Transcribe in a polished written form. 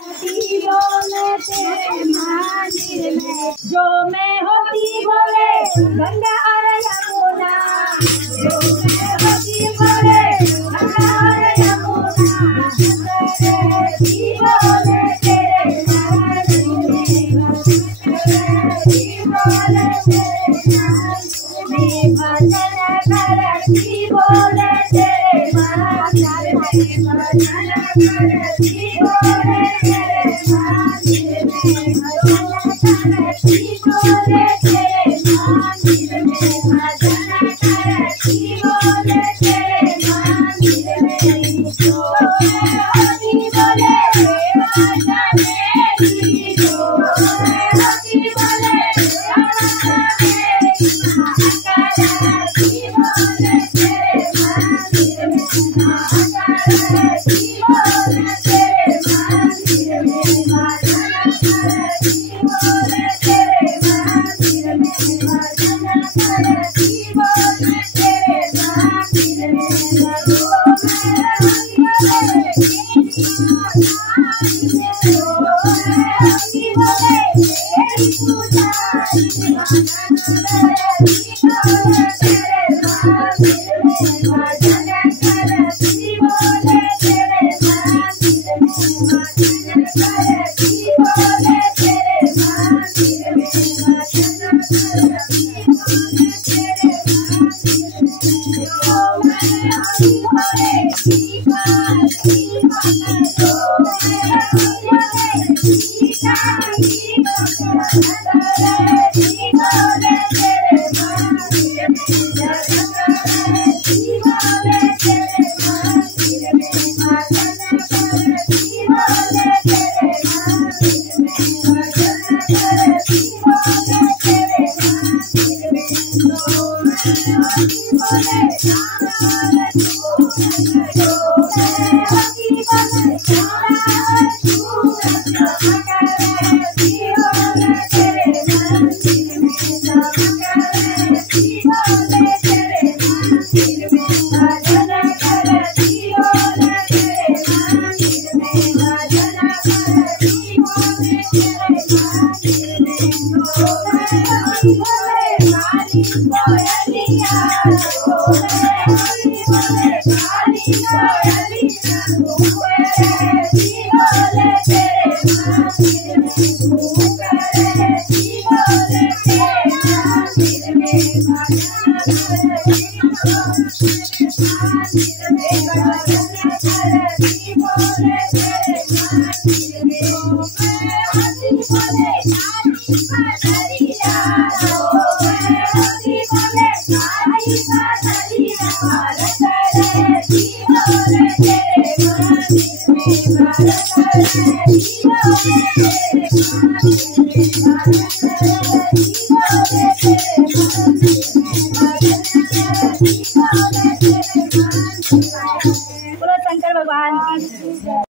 बोले तेरे मंदिर में जो मैं होती बोले गंगा और यमुना, जो मैं होती बोले गंगा और यमुना, बोले तेरे मंदिर में बोले तेरे भजन करती बोले तेरे मंदिर में भजन करती बोले तेरे मंदिर में भजन करती बोले तेरे मंदिर में भजन करती बोले तेरे मंदिर में होती बोले माता मेरी होती बोले शंकर भगवान की।